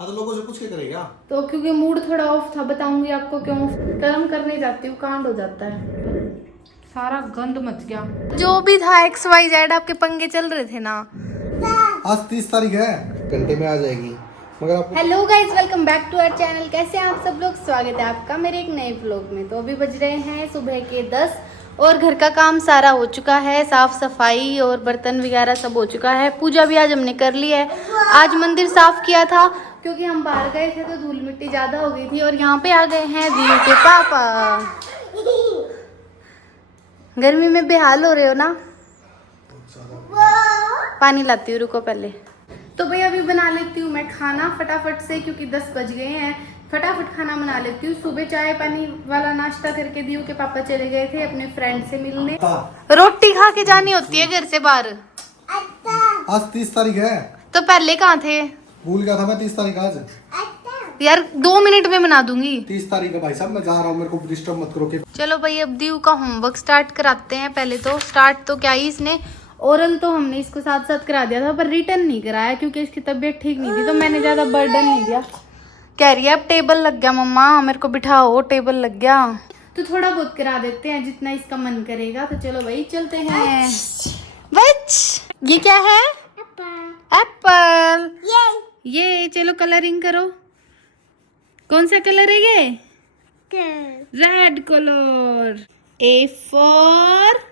हाँ तो लोगों से पूछ के करेगा। तो क्योंकि मूड थोड़ा ऑफ था, बताऊंगी आपको क्यों। कर्म करने जाती हूँ, कांड हो जाता है, सारा गंद मच गया। जो भी था XYZ आपके पंगे चल रहे थे ना। आज 30 तारीख है, घंटे में आ जाएगी। मगर आपको hello guys, welcome back to our channel. कैसे हैं आप सब लोग? स्वागत है आपका मेरे एक नए व्लॉग में। तो अभी बज रहे हैं सुबह के 10 और घर का काम सारा हो चुका है, साफ सफाई और बर्तन वगैरह सब हो चुका है। पूजा भी आज हमने कर ली है। आज मंदिर साफ किया था क्योंकि हम बाहर गए थे तो धूल मिट्टी ज्यादा हो गई थी। और यहाँ पे आ गए हैं दीदी के पापा। गर्मी में बेहाल हो रहे हो ना। पानी लाती हूँ, रुको पहले। तो भाई अभी बना लेती हूँ मैं खाना फटाफट से, क्योंकि 10 बज गए हैं। फटाफट खाना बना लेती हूँ। सुबह चाय पानी वाला नाश्ता करके दियो के पापा चले गए थे अपने फ्रेंड से मिलने। रोटी खा के जानी होती है घर से बाहर। आज 30 तारीख है। तो पहले कहाँ थे? भूल गया था मैं 30 तारीख आज। यार 2 मिनट में बना दूंगी। 30 तारीख है भाई साहब, मैं जा रहा हूँ, मेरे को डिस्टर्ब मत करो के। चलो भाई अब दीव का होमवर्क स्टार्ट कराते हैं। पहले तो स्टार्ट तो क्या ही, इसने ओरल तो हमने इसको साथ साथ करा दिया था पर रिटर्न नहीं कराया क्योंकि इसकी तबीयत ठीक नहीं थी, तो मैंने ज्यादा बर्डन नहीं दिया। कह रही है अब टेबल लग गया मम्मा, मेरे को बिठाओ, टेबल लग गया। तो थोड़ा बहुत करा देते हैं जितना इसका मन करेगा। तो चलो भाई चलते हैं। बच ये क्या है? एप्पल। ये चलो कलरिंग करो। कौन सा कलर है ये? Red colour. A for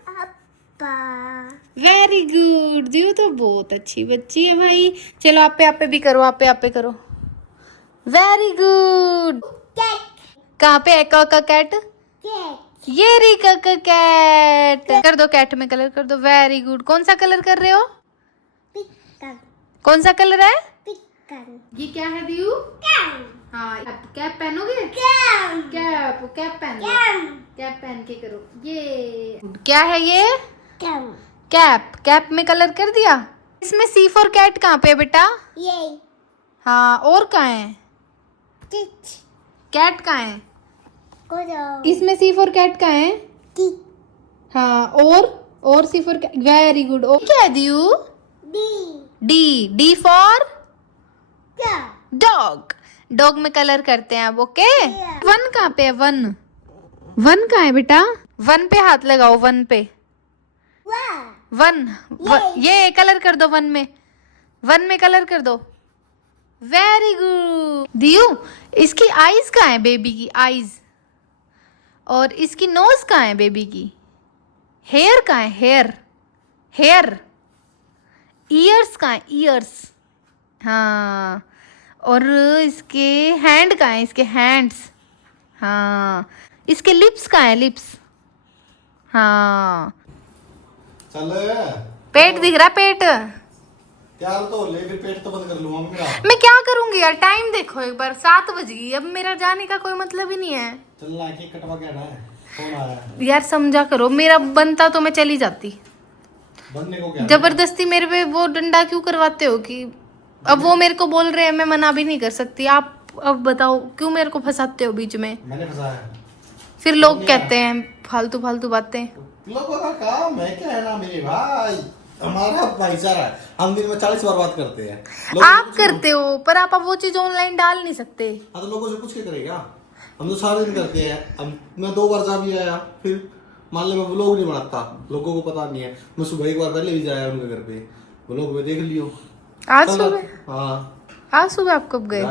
very good. दियो तो बहुत अच्छी बच्ची है भाई। चलो आप पे भी करो, आप पे करो। Very good. कहाँ पे? का कैट। ये री का कैट। कर दो, कैट में कलर कर दो। Very good. कौन सा कलर कर रहे हो? कौन सा कलर है? ये क्या है दियो? हाँ कैप पहनोगे? कैप पहन लो। कैप पहन के करो। ये क्या है? ये कैप में कलर कर दिया। इसमें सी फॉर कैट कहाँ पे है बेटा? ये। हाँ और कहाँ है? कैट कहाँ है? इसमें सी फॉर कैट कहाँ है? हाँ और C for cat. Very good. और क्या है Diyu? D for dog. Dog में कलर करते हैं अब। ओके। वन कहाँ पे है? वन कहाँ है बेटा? वन पे हाथ लगाओ, वन पे। ये कलर कर दो। वन में कलर कर दो। Very good Diyu. इसकी आईज कहाँ है? बेबी की आईज। और इसकी नोज कहाँ है? बेबी की हेयर कहाँ है? हेयर। ईयर्स कहाँ है? ईयर्स। हाँ और इसके हैंड कहाँ है? इसके हैंड्स। हाँ इसके लिप्स कहाँ है? लिप्स। हाँ चल पेट दिख रहा, पेट। यार तो ले, फिर पेट तो बंद कर लूंगा मैं क्या करूंगी यार? टाइम देखो एक बार, 7 बज गई। अब मेरा जाने का कोई मतलब ही नहीं है। चलना है कि कटवा के आना है। फोन आया है। यार समझा करो, मेरा बनता तो मैं चली जाती। बनने को क्या जबरदस्ती मेरे पे वो डंडा क्यों करवाते हो? कि अब वो मेरे को बोल रहे हैं, मैं मना भी नहीं कर सकती। आप अब बताओ क्यों मेरे को फंसाते हो बीच में? मैंने फंसाया। फिर लोग कहते हैं फालतू बातें। लोगों का काम है क्या है ना मेरे भाई, हमारा भाईचारा है। हम दिन में 40 बार बात करते हैं। आप करते हो पर आप अब वो चीज ऑनलाइन डाल नहीं सकते। हाँ तो लोगों से पूछ के करेगा। हम तो सारे दिन करते हैं। अब मैं 2 बार जा भी आया, फिर मान लो मैं व्लॉग नहीं बनाता, लोगों को पता नहीं है। मैं सुबह एक बार पहले भी जाया उनके घर पे, व्लॉग में देख लियो। आज सुबह? हाँ आज सुबह आप कब गए?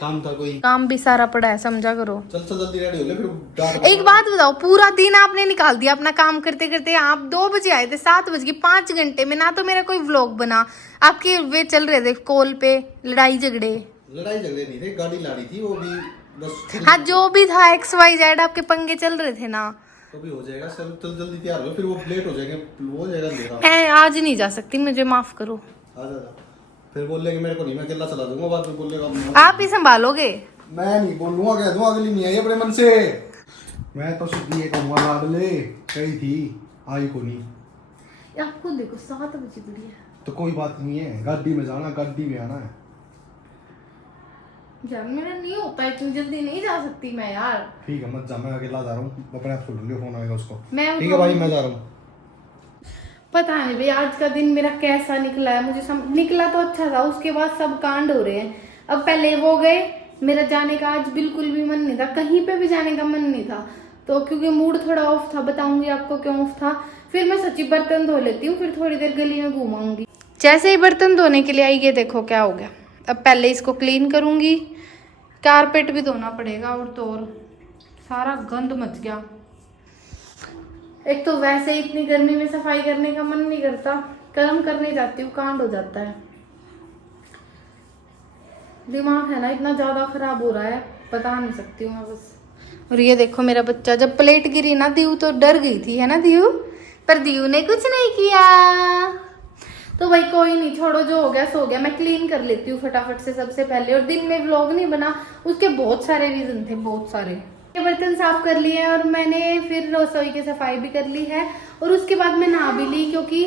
काम था कोई। काम भी सारा पड़ा है, समझा करो। चल जल्दी रेडी हो ले फिर। एक बात बताओ, पूरा दिन आपने निकाल दिया अपना काम करते करते। आप 2 बजे आए थे, 7 बज गए। 5 घंटे में ना तो मेरा कोई व्लॉग बना, आपके वे चल रहे थे कॉल पे लड़ाई झगड़े नहीं थे, गाड़ी ला रही थी वो भी बस। हाँ जो भी था XYZ आपके पंगे चल रहे थे ना। तो भी हो जाएगा सब। चल जल्दी तैयार हो, फिर वो लेट हो जाएंगे, वो हो जाएगा अंधेरा। मैं आज नहीं जा सकती, मुझे माफ करो। आ जा। फिर बोलेंगे मेरे को नहीं, मैं अकेला चला दूंगा। बाद में बोलेगा आप ही संभालोगे। मैं नहीं बोलूंगा, कह दूंगा अगली नहीं आई अपने मन से। मैं तो सीधी ये कहूंगा लाडले कही थी, आई को नहीं। आप खुद देखो 7 बजे बुढ़ी है। तो कोई बात नहीं है, गाड़ी में जाना, गाड़ी में आना है। यार मेरा नहीं होता, इतनी जल्दी नहीं जा सकती मैं यार। ठीक है मत जा, मैं अकेला जा रहा हूँ। अपने आप छोड़ लियो, फोन आएगा उसको। ठीक है भाई, मैं जा रहा हूँ। पता नहीं भाई आज का दिन मेरा कैसा निकला है। मुझे निकला तो अच्छा था, उसके बाद सब कांड हो रहे हैं। अब पहले वो गए, मेरा जाने का आज बिल्कुल भी मन नहीं था, कहीं पे भी जाने का मन नहीं था। तो क्योंकि मूड थोड़ा ऑफ था, बताऊंगी आपको क्यों ऑफ था। फिर मैं सच्ची बर्तन धो लेती हूँ, फिर थोड़ी देर गली में घूमाऊंगी। जैसे ही बर्तन धोने के लिए आई, ये देखो क्या हो गया। अब पहले इसको क्लीन करूंगी, कारपेट भी धोना पड़ेगा, और तो और सारा गंद मच गया। एक तो वैसे ही इतनी गर्मी में सफाई करने का मन नहीं करता, कर्म करने जाती हूँ कांड हो जाता है। दिमाग है ना इतना ज्यादा खराब हो रहा है, बता नहीं सकती हूँ मैं बस। और ये देखो मेरा बच्चा, जब प्लेट गिरी ना दीयू तो डर गई थी, है ना दीयू, पर दीयू ने कुछ नहीं किया। तो भाई कोई नहीं, छोड़ो, जो हो गया सो गया। मैं क्लीन कर लेती हूँ फटाफट से सबसे पहले। और दिन में व्लॉग नहीं बना, उसके बहुत सारे रीजन थे, बहुत सारे। ये बर्तन साफ कर लिए और मैंने फिर रसोई की सफाई भी कर ली है। और उसके बाद मैं नहा भी ली, क्योंकि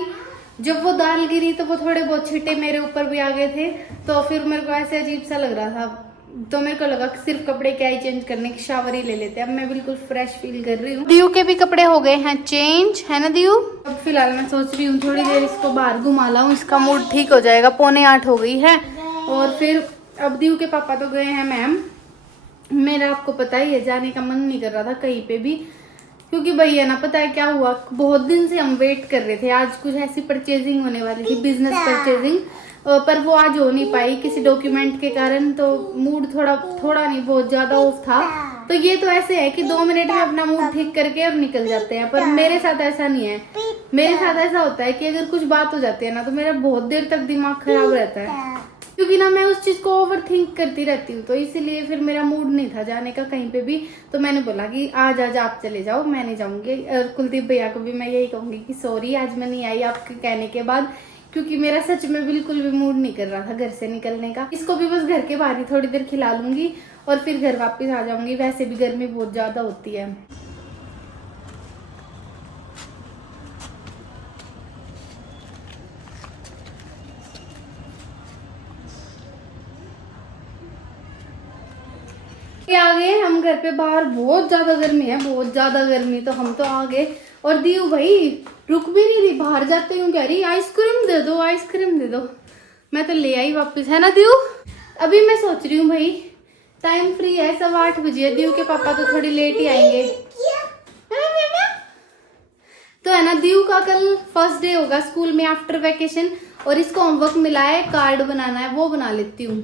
जब वो दाल गिरी तो वो थोड़े बहुत छींटे मेरे ऊपर भी आ गए थे। तो फिर मेरे को ऐसे अजीब सा लग रहा था, तो मेरे को लगा कि सिर्फ कपड़े क्या ही चेंज करने की, शावर ही ले लेते हैं। अब मैं बिल्कुल फ्रेश फील कर रही हूँ। दियू के भी कपड़े हो गए हैं चेंज, है ना दियू। अब फिलहाल मैं सोच रही हूँ थोड़ी देर इसको बाहर घुमा लाऊं, इसका मूड ठीक हो जाएगा। 7:45 हो गई है। और फिर अब दियू के पापा तो गए हैं मैम। मेरा आपको पता ही है, जाने का मन नहीं कर रहा था कहीं पे भी, क्योंकि भैया ना पता है क्या हुआ, बहुत दिन से हम वेट कर रहे थे। आज कुछ ऐसी परचेजिंग होने वाली थी, बिजनेस परचेजिंग, पर वो आज हो नहीं पाई किसी डॉक्यूमेंट के कारण। तो मूड थोड़ा नहीं, बहुत ज्यादा ऑफ था। तो ये तो ऐसे है कि 2 मिनट में अपना मूड ठीक करके और निकल जाते हैं, पर मेरे साथ ऐसा नहीं है। मेरे साथ ऐसा होता है कि अगर कुछ बात हो जाती है ना, तो मेरा बहुत देर तक दिमाग खराब रहता है, क्योंकि ना मैं उस चीज को ओवर थिंक करती रहती हूँ। तो इसीलिए फिर मेरा मूड नहीं था जाने का कहीं पे भी। तो मैंने बोला कि आज आप चले जाओ, मैं नहीं जाऊंगी। और कुलदीप भैया को भी मैं यही कहूंगी कि सॉरी, आज मैं नहीं आई आपके कहने के बाद, क्योंकि मेरा सच में बिल्कुल भी मूड नहीं कर रहा था घर से निकलने का। इसको भी बस घर के बाहर ही थोड़ी देर खिला लूंगी और फिर घर वापस आ जाऊंगी। वैसे भी गर्मी बहुत ज्यादा होती है। आ गए हम घर पे बाहर, बहुत ज्यादा गर्मी है, बहुत ज्यादा गर्मी। तो हम तो आ गए। और दियू भाई रुक भी नहीं रही, बाहर जाते हूँ कह रही आइसक्रीम दे दो, आइसक्रीम दे दो। मैं तो ले आई वापस, है ना दियू। अभी मैं सोच रही हूँ भाई, टाइम फ्री है, 8:15 बजे है। दियू के पापा तो थोड़ी लेट ही आएंगे। तो है ना, दियू का कल फर्स्ट डे होगा स्कूल में आफ्टर वैकेशन, और इसको होमवर्क मिला है, कार्ड बनाना है, वो बना लेती हूँ।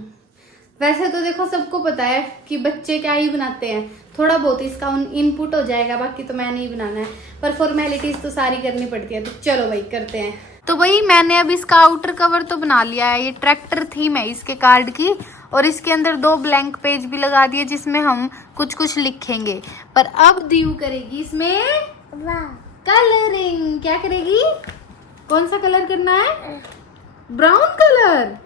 वैसे तो देखो सबको पता है कि बच्चे क्या ही बनाते हैं, थोड़ा बहुत इसका इनपुट हो जाएगा, बाकी तो मैंने ही बनाना है। पर फॉर्मेलिटीज तो सारी करनी पड़ती है। तो चलो भाई करते हैं। तो भाई मैंने अब इसका आउटर कवर तो बना लिया है। ये ट्रैक्टर थीम है इसके कार्ड की, और इसके अंदर 2 ब्लैंक पेज भी लगा दिए जिसमें हम कुछ लिखेंगे। पर अब दियू करेगी इसमें कलरिंग। क्या करेगी? कौन सा कलर करना है? Brown colour.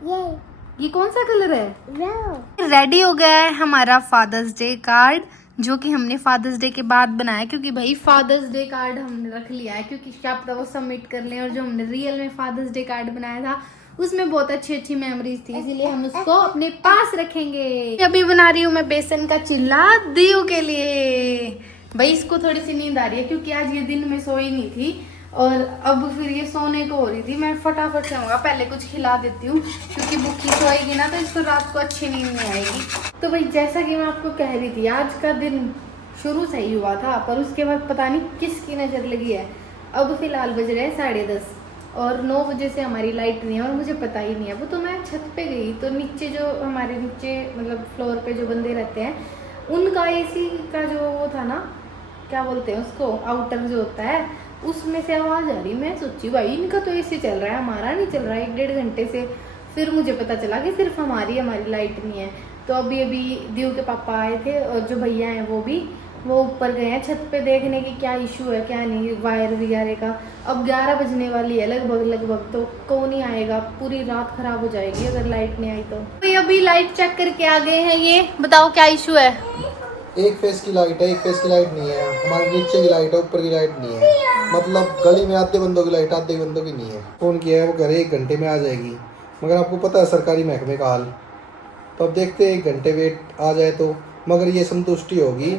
ये कौन सा कलर है? रेडी हो गया है हमारा फादर्स डे कार्ड, जो कि हमने फादर्स डे के बाद बनाया, क्योंकि भाई फादर्स डे कार्ड हमने रख लिया है, क्योंकि क्या पता वो सबमिट कर लें। और जो हमने रियल में फादर्स डे कार्ड बनाया था उसमें बहुत अच्छी मेमोरीज थी, इसीलिए हम उसको अपने पास रखेंगे। अभी बना रही हूँ मैं बेसन का चिल्ला दियू के लिए। भाई इसको थोड़ी सी नींद आ रही है, क्योंकि आज ये दिन में सोई नहीं थी और अब फिर ये सोने को हो रही थी। मैं फटाफट से होगा, पहले कुछ खिला देती हूँ, क्योंकि भूखी सोएगी ना तो इसको रात को अच्छी नींद नहीं आएगी। तो भाई जैसा कि मैं आपको कह रही थी, आज का दिन शुरू सही हुआ था, पर उसके बाद पता नहीं किसकी नज़र लगी है। अब फिलहाल बज रहे हैं 10:30 और 9 बजे से हमारी लाइट नहीं है, और मुझे पता ही नहीं है। वो तो मैं छत पे गई तो नीचे जो हमारे नीचे मतलब फ्लोर पे जो बंदे रहते हैं, उनका AC का जो वो था ना, क्या बोलते हैं उसको, आउटर जो होता है, उसमें से आवाज़ आ रही। मैं सोची भाई इनका तो AC चल रहा है, हमारा नहीं चल रहा है 1-1.5 घंटे से। फिर मुझे पता चला कि सिर्फ हमारी लाइट नहीं है। तो अभी दियू के पापा आए थे, और जो भैया हैं वो ऊपर गए हैं छत पे देखने की क्या इशू है क्या नहीं, वायर वगैरह का। अब 11 बजने वाली है लगभग, तो कौन ही आएगा, पूरी रात खराब हो जाएगी अगर लाइट नहीं आई तो। अभी लाइट चेक करके आ गए हैं। ये बताओ क्या इशू है? एक फेस की लाइट है, एक फेस की लाइट नहीं है। हमारे नीचे की लाइट है, ऊपर की लाइट नहीं है। मतलब गली में आधे बंदों की लाइट, आधे बंदों की नहीं है। फोन किया है, वो कह रहे 1 घंटे में आ जाएगी, मगर आपको पता है सरकारी महकमे का हाल। तो अब देखते हैं 1 घंटे वेट आ जाए तो, मगर ये संतुष्टि होगी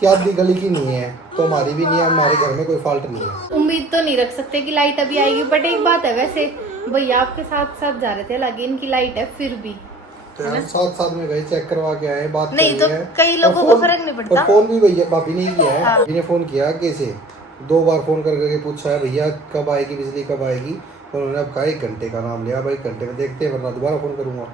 कि आधी गली की नहीं है तो हमारी भी नहीं है, हमारे घर में कोई फॉल्ट नहीं है। उम्मीद तो नहीं रख सकते कि लाइट अभी आएगी, बट एक बात है, वैसे भैया आपके साथ साथ जा रहे थे, हालांकि इनकी लाइट है फिर भी। तो यार साथ साथ में गए, चेक करवा के आए, बात नहीं करी तो है। कई और लोगों को फोन- फर्क नहीं और पड़ता। फोन भी भैया भाभी ने ही किया है। हाँ। भाभी ने फोन किया कैसे 2 बार फोन कर करके पूछा है भैया कब आएगी बिजली, कब आएगी। तो उन्होंने अब कहा 1 घंटे का नाम लिया, भाई 1 घंटे में देखते हैं वरना दोबारा फोन करूंगा।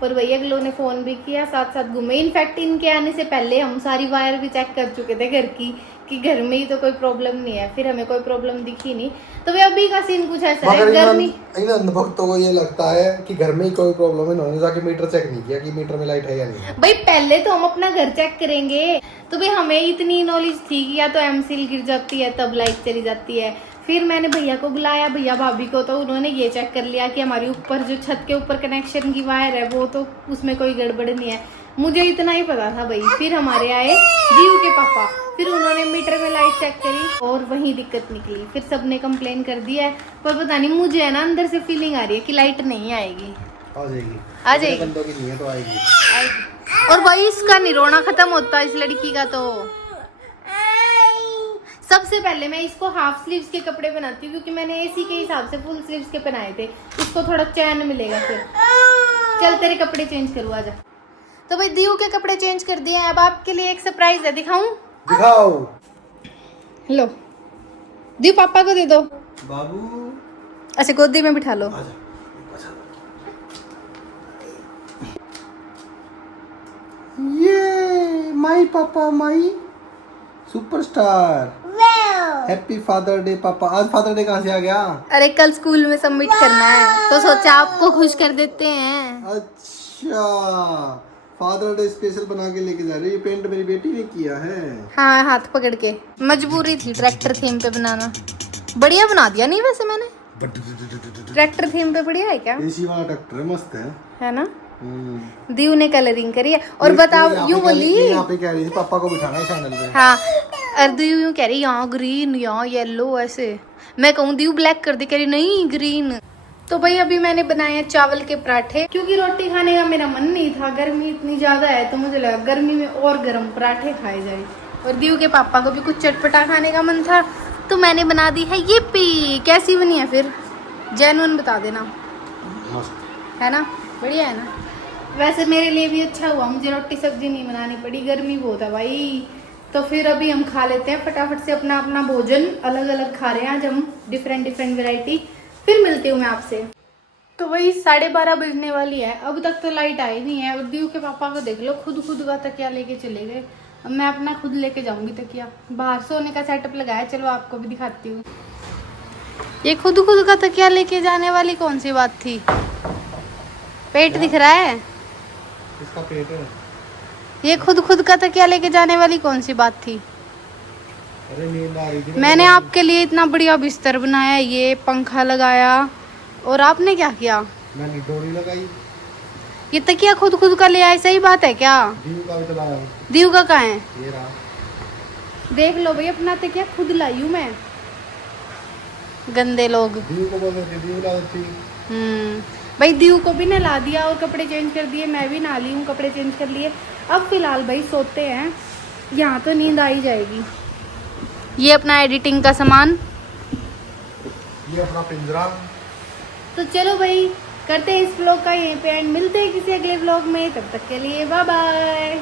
पर भैया ग्लो ने फोन भी किया, साथ साथ घूमे। इनफैक्ट इनके आने से पहले हम सारी वायर भी चेक कर चुके थे घर की, कि घर में ही तो कोई प्रॉब्लम नहीं है। फिर हमें कोई प्रॉब्लम दिखी नहीं। तो वे अभी का सीन कुछ ऐसा है, गर्मी इन भक्तों को ये लगता है कि घर में ही कोई प्रॉब्लम है, इन्होंने जाके मीटर चेक नहीं किया कि मीटर में लाइट है या नहीं है। भाई पहले तो हम अपना घर चेक करेंगे। तो भाई हमें इतनी नॉलेज थी कि या तो एमसील गिर जाती है तब लाइट चली जाती है। फिर मैंने भैया को बुलाया, भैया भाभी को, तो उन्होंने ये चेक कर लिया कि हमारी ऊपर जो छत के ऊपर कनेक्शन की वायर है वो तो उसमें कोई गड़बड़ नहीं है। मुझे इतना ही पता था भाई। फिर हमारे आए जीव के पापा, फिर उन्होंने मीटर में लाइट चेक करी और वहीं दिक्कत निकली। फिर सबने कंप्लेन कर दिया है, पर पता नहीं मुझे है ना अंदर से फीलिंग आ रही है कि लाइट नहीं आएगी। आ जाएगी, आ जाएगी। बंदों की नहीं है तो आएगी। और भाई इसका नहीं रोना खत्म होता इस लड़की का। तो सबसे पहले मैं इसको हाफ स्लीव्स के कपड़े बनाती हूँ, क्योंकि मैंने एसी के हिसाब से फुल स्लीव्स के पहनाए थे। इसको थोड़ा चैन मिलेगा। फिर चल तेरे कपड़े चेंज करो, आजा। तो भाई दियो के कपड़े चेंज कर दिए हैं। अब आपके लिए एक सरप्राइज है, दिखाऊं? दिखाओ। लो दियो, पापा को दे दो। बाबू अच्छा गोदी में बिठा लो। आजा। ये माई पापा, माई सुपरस्टार। हैप्पी फादर डे पापा। आज फादर डे कहाँ से आ गया? अरे कल स्कूल में सबमिट करना है तो सोचा आपको खुश कर देते हैं। अच्छा, फादर डे स्पेशल बना के लेके जा रही है। ये पेंट मेरी बेटी ने किया है। हाँ हाथ पकड़ के, मजबूरी थी ट्रैक्टर थीम पे बनाना। बढ़िया बना दिया नहीं वैसे मैंने? ट्रैक्टर थीम पे बढ़िया है क्या? एसी वाला ट्रैक्टर है, मस्त है ना? दीव ने कलरिंग करी है। और बताओ यूं बोली, यहाँ पे कह रही थी पापा को बिठाना है चैनल पे। हाँ और दीव यूं कह रही यहाँ ग्रीन यहाँ येलो ऐसे। मैं कहूँ दीव ब्लैक कर दे, कह रही नहीं ग्रीन। तो भाई अभी मैंने बनाए चावल के पराठे, क्योंकि रोटी खाने का मेरा मन नहीं था। गर्मी इतनी ज्यादा है तो मुझे लगा गर्मी में और गर्म पराठे खाए जाए। और दीव के पापा को भी कुछ चटपटा खाने का मन था, तो मैंने बना दी है ये पी। कैसी बनी है फिर? जेन्युइन बता देना। मस्त है ना? बढ़िया है ना? वैसे मेरे लिए भी अच्छा हुआ, मुझे रोटी सब्जी नहीं बनानी पड़ी। गर्मी बहुत है भाई। तो फिर अभी हम खा लेते हैं फटाफट से अपना अपना भोजन। अलग अलग खा रहे हैं आज हम, डिफरेंट डिफरेंट वैरायटी। फिर मिलती हूँ मैं आपसे। तो वही 12:30 बजने वाली है, अब तक तो लाइट आई नहीं है। और दीव के पापा को देख लो, खुद का तकिया लेके चले गए। अब मैं अपना खुद लेके जाऊंगी तकिया। बाहर सोने का सेटअप लगाया, चलो आपको भी दिखाती हूँ। ये खुद का तकिया लेके जाने वाली कौन सी बात थी? पेट दिख रहा है? इसका पेट है। ये खुद का तकिया लेके जाने वाली कौन सी बात थी? अरे नींद आ रही थी। मैंने आपके लिए इतना बढ़िया बिस्तर बनाया, ये पंखा लगाया, और आपने क्या किया? मैंने डोरी लगाई। ये तकिया खुद का ले आए, सही बात है क्या? दीव का भी चलाया हूँ। दीव का कहाँ है? ये रहा। देख लो भाई, अपना तकिया खुद लाई हूँ मैं। गंदे लोग। दीव को बोल रही थी, दीव ला देती। भाई दीव को भी नहला दिया और कपड़े चेंज कर दिए। मैं भी नहा ली हूँ, कपड़े चेंज कर लिए। अब फिलहाल भाई सोते हैं, यहाँ तो नींद आ ही जाएगी। ये अपना एडिटिंग का सामान, ये अपना पिंजरा। तो चलो भाई करते हैं इस व्लॉग का यहीं पे एंड। मिलते हैं किसी अगले व्लॉग में, तब तक के लिए बाय बाय।